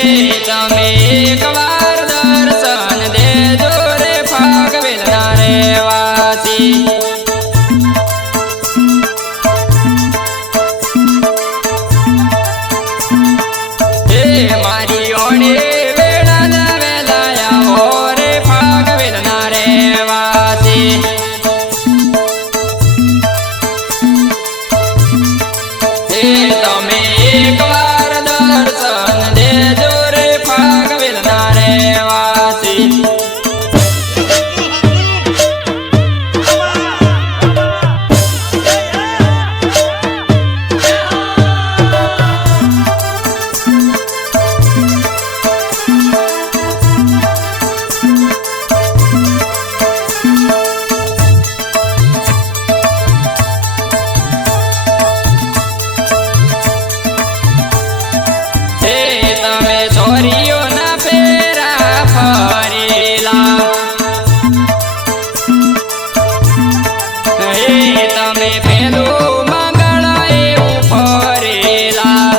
તમે એકવાર દર્શન દેજો રે ફાગવેલના રહેવાસી હે મારી ઓણે વેળા વેલાયા હો રે ફાગવેલના રહેવાસી હે તમે એકવાર દર્શન દેજો રે ફાગવેલના રહેવાસી છોરીઓના ફેરા ફરેલા હે તમે પેલું મંગળ એવું ફરેલા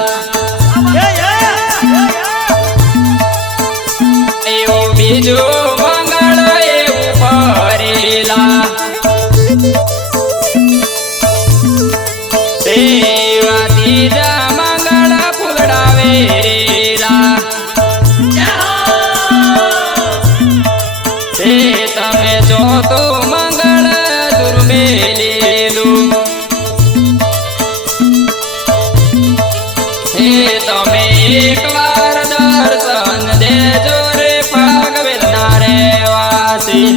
એવું બીજું મંગળ એવું ફરેલા એવા ત્રીજા મંગળ ફૂલડાવે તમે જો તો મંગળ દુર્મેલેલું હે તમે એકવાર દર્શન દેજો રે ફાગવેલના રહેવાસી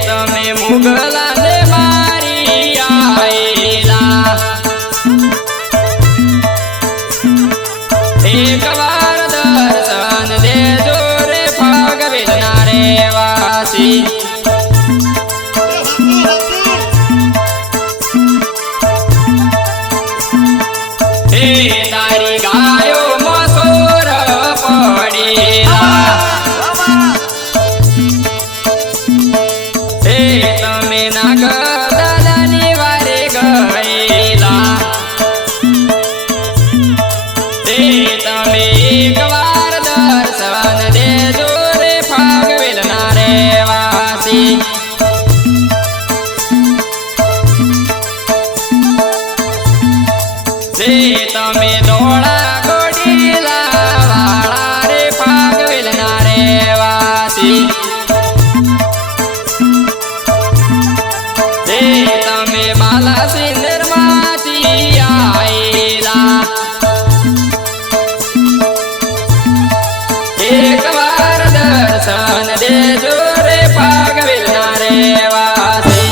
તમે મુગલાને મારી આયેલા એકવાર દર્શન દેજો રે ફાગવેલના રહેવાસી હે તારી ગાયો મસોર પડેલા તમે નાગ દાદાની વારે ગયેલા તમે એકવાર દર્શન દેજો રે ફાગવેલના રહેવાસી તમે દોડા ગોડીલા વાળા રે ફાગવેલના રહેવાસી તમે બાલા સિંદર માંથી આયેલા એકવાર દર્શન દેજો રે ફાગવેલના રહેવાસી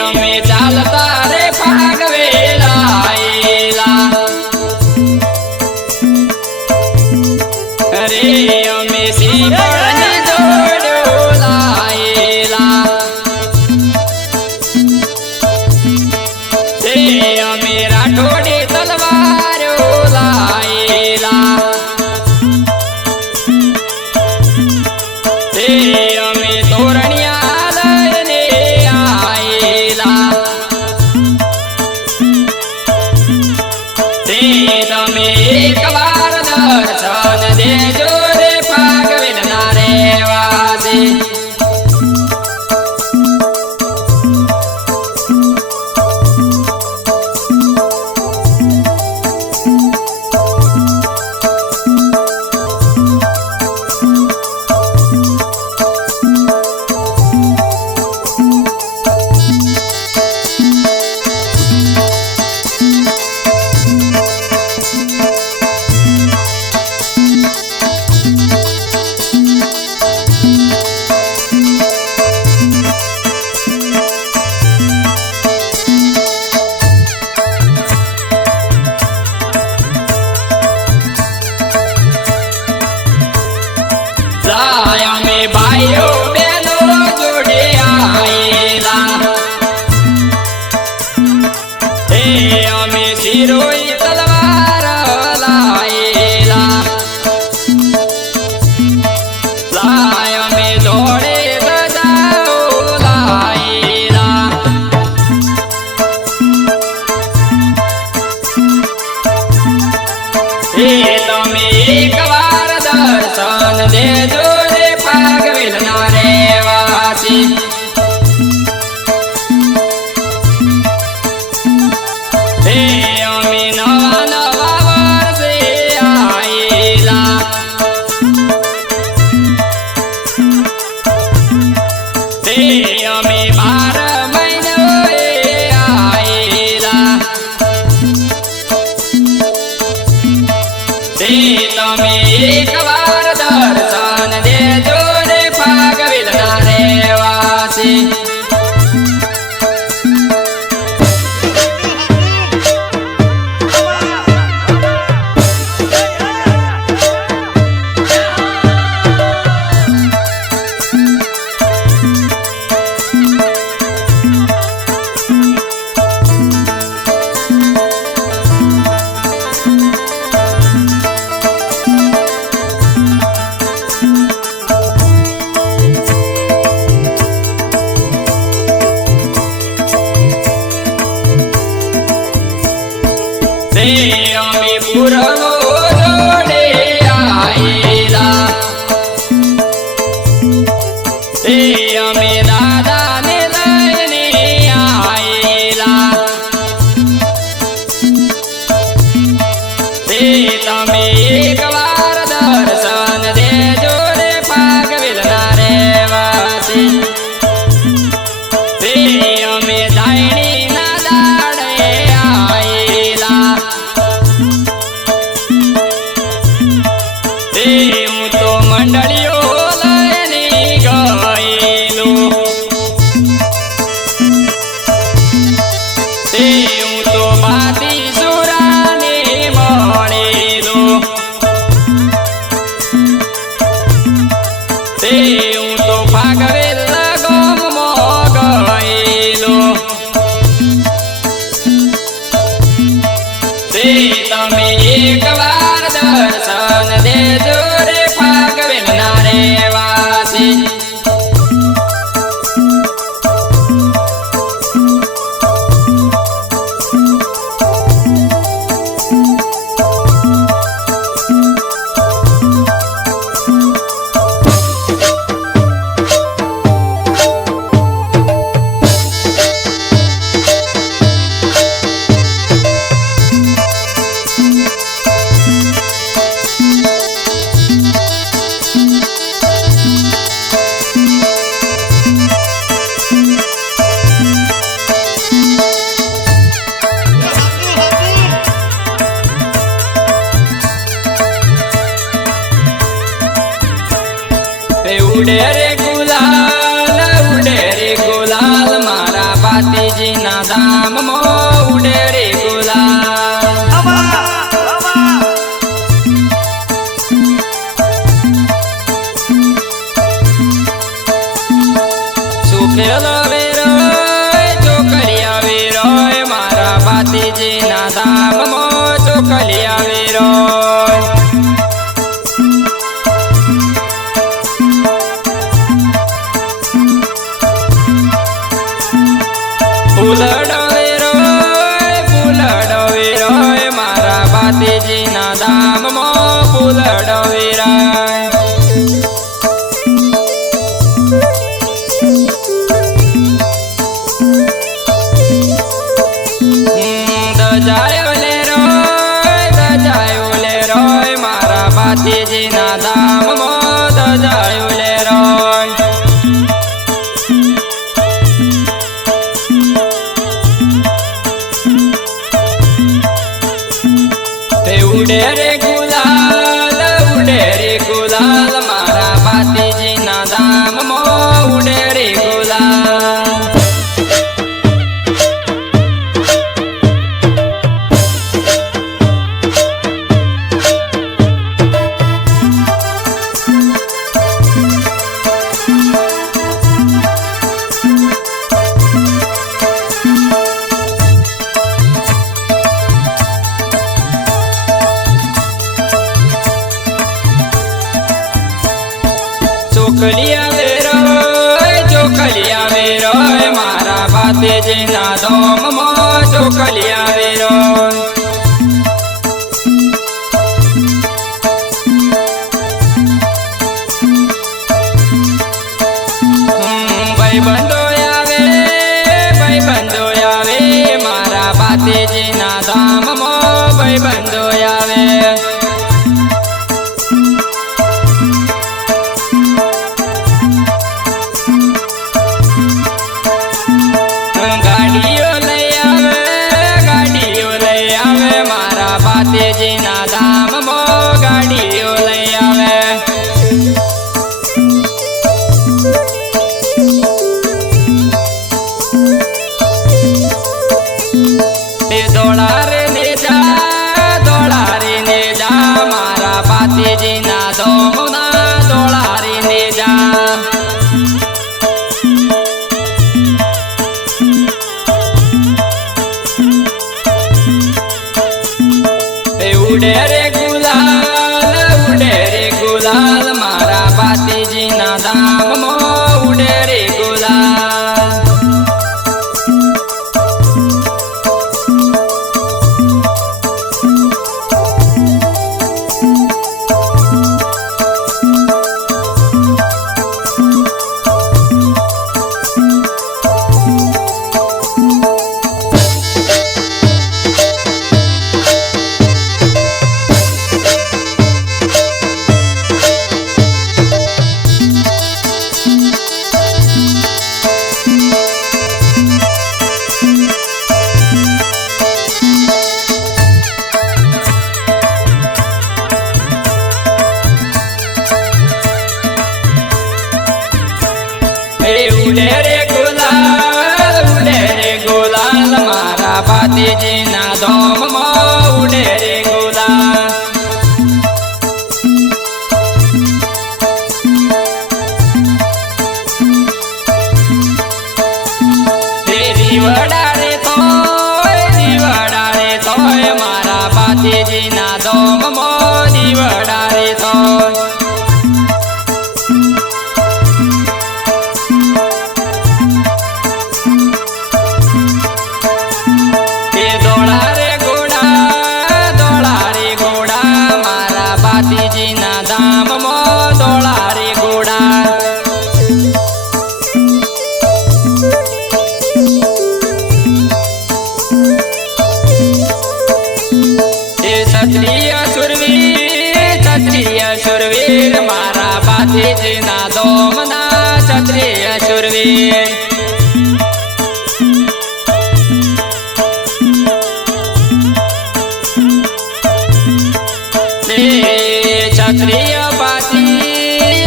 અમે ચાલતા રે ફાગવેલા આયેલા રે અમે શીપળની જોડો લાયેલા રે અમે રાઠોડી તલવારો લાયેલા રે અમે તોરણિયા લઈને આયેલા તમે એકવાર દર્શન દેજો રે ફાગવેલના લાય અમે ભાઈઓ બેનો જોડે આયેલા હે અમે શિરોઈ તલવાર લાયેલા લાય અમે દોડે ગજાઓ લાયેલા હે તમે એકવાર દર્શન દેજો રે પાગવેલના રહેવાસી હે અમે નવા નવા વર્ષે આયેલા હે અમે 12 મહિનોએ આયેલા હે તમે એકવાર દર્શન દેજો રે પાગવેલના રહેવાસી તે અમે પૂરવો જોડે આયેલા તે અમે દાદાને લઈને આયેલા તે તમે એકવાર દર્શન દેજો રે પાગવેલના રહેવાસી તે અમે દાયણીના દાડે આયેલા તે હું તો મંડળીઓ લઈને ગયેલો તે હું તો બાતી સુરાને મળેલો તે હું તો પાગવેલ ગામમાં ગયેલો તે તમે એકવાર દર્શન દેજો રે પાગવેલના રહેવાસી ઉડે રે ગુલાલ મારા પાતીજીના ધામમાં ઉડે રે ગુલાલ સુખેલો વેરોય ચોકલિયા વેરોય મારા પાતીજીના ધામમાં ચોકલિયા વેરોય ફૂલડો વેરોય મારા પાતીજીના ધામમાં ફૂલડો વેરાય દજાયો લે રોય મારા પાતીજીના ધામમાં દજાયો લે રોય ઉડે રે ગુલાલ મારા પાતીજીના ધામમાં ઉડે રે ગુલાલ ચોકલિયા વેરો મારા ભાતીજીના ધોમમાં ચોકલિયા વેરો ભાઈબંધો આવે મારા ભાતીજીના ધામમાં ભાઈબંધો આવે ગાડીઓ લઈ આવે મારા ભાતીજીના ધામમાં ગાડીઓ લઈ આવે દોડારે ને જા મારા ભાતીજીના ધોમના દોડારે ને જા ઉડે રે ગુલાલ મારા ભાતીજીના ધામમાં ઉડે રે ગુલાલ ઉડે રે ગુલાલ મારા ભાતીજીના ધોમમાં ઉડે રે ગુલાલ દીવડા રે તોય મારા ભાતીજીના ધોમમાં દીવડા રે તોય ભાતીજીના ધામમાં દોડા રે ઘોડા એ ક્ષત્રિય શુરવીર મારા ભાતીજીના ધોમના ક્ષત્રિય શુરવીર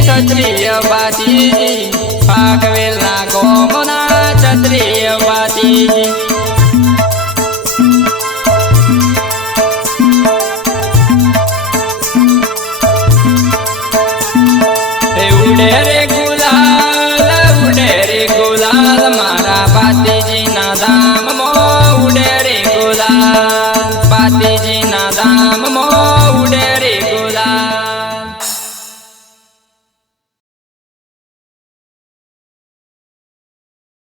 ક્ષત્રિય ભાતીજી ભાગવેલના ગોમના ક્ષત્રિય ભાતીજી